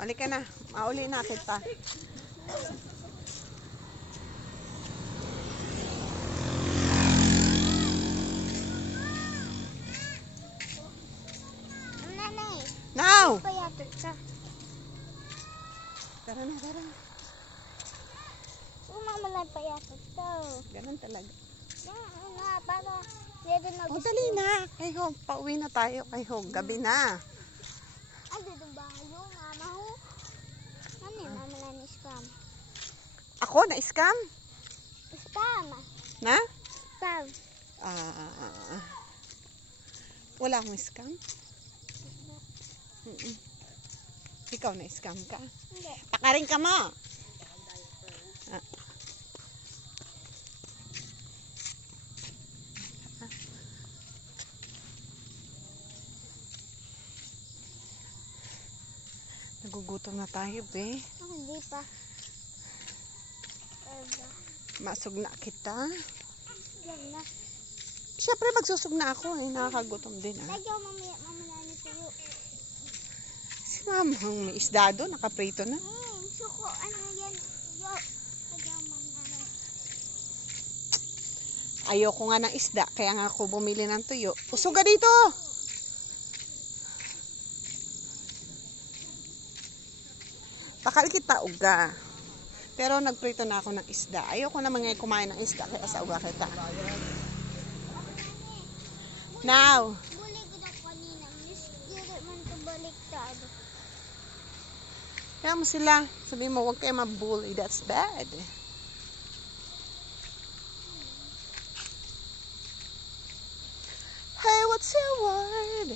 Uli ka na. Mauli na kita. Nanay, Now! payatot ka. Tara na, tara. Umamalan payatot to. Ganun talaga. Yan na, para ready na O, gusto. dali na. Kay Hog, pauwi na tayo. Kay Hog, gabi na. Ano doon ba? Yung mama ho? Ano yung mama na ni Spam? Ako, na-scam? Spam. Na? Spam. Wala akong scam. Ikaw na-scam ka? Hindi. Pakarin ka mo. Nagugutom na tayo, be. Hindi pa. Eba. Masugna kita. Yan na. Siyempre, magsusugna ako. Nakakagutom din, Lagyan mo mamaya ni Tuyo. Si Mamang may isda doon. Nakaprito na. Suko. Ano yan? Yo. Lagyan mo mamaya. Ayoko nga ng isda. Kaya nga ako bumili ng tuyo. Usog ka dito! Bakal kita uga. Pero nagprito na ako ng isda. Ayoko naman ngayon kumain ng isda. Kaya sa uga kita. Now! Buli ko na kanina. Miss, yun man ito baliktad. Kaya mo sila. Sabi mo, huwag kayo mabully. That's bad. Hey, what's your word?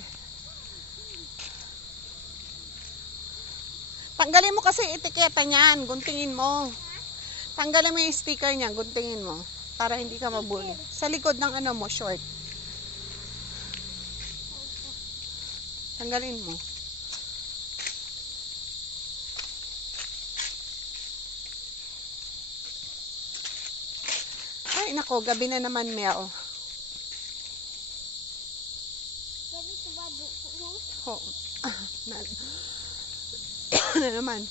Tanggalin mo kasi etiketa niyan. Guntingin mo. Tanggalin mo yung sticker niyan. Guntingin mo. Para hindi ka mabully. Sa likod ng ano mo, short. Tanggalin mo. Ay, nako. Gabi na naman, Mel. Sabi ito ba buko? Oh. Na naman.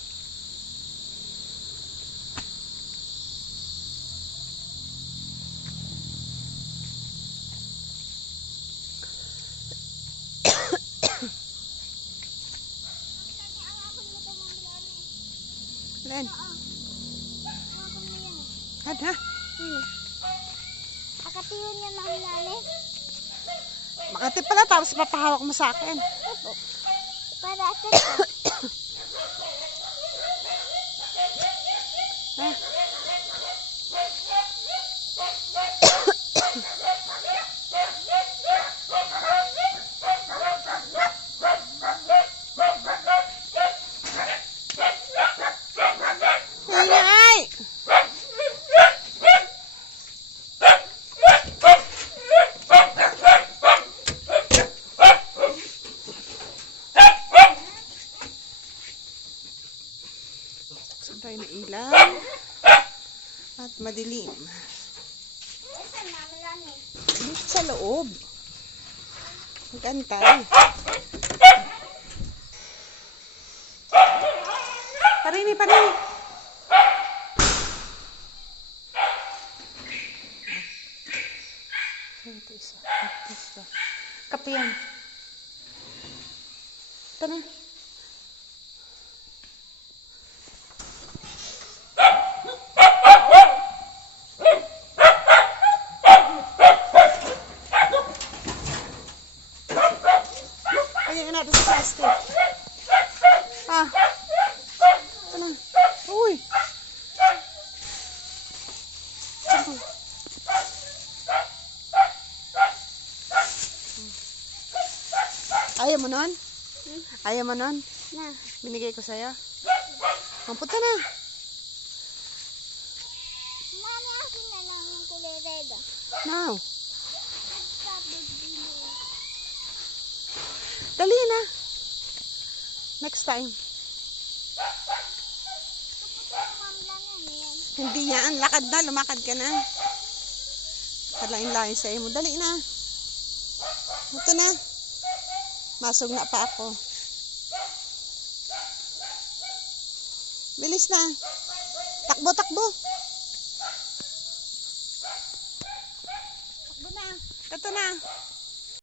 Len. Ada. Akatiyon yan mga milani. Makati pala tapos papahawak mo sa akin. Para atin. Ah. Ingay! Saan tayo na ilaw? At madilim. Saan mga milani? Dito sa loob. Magantay. Parini, parini. Ito isa. Ito isa. Kape yan. Ito na. Lagyan natin sa plastic. Ah. Ito na. Uy. Ito. Ayaw mo nun? Ayaw mo nun? Na. Binigay ko sa'yo. Mapunta na. Mami, akin na lang yung kulay red. Now. Dali na. Next time. Hindi yan. Lakad na. Lumakad ka na. Kalain-lain sa mo. Dali na. Ito na. Masog na pa ako. Bilis na. Takbo, takbo. Takbo na. Ito na.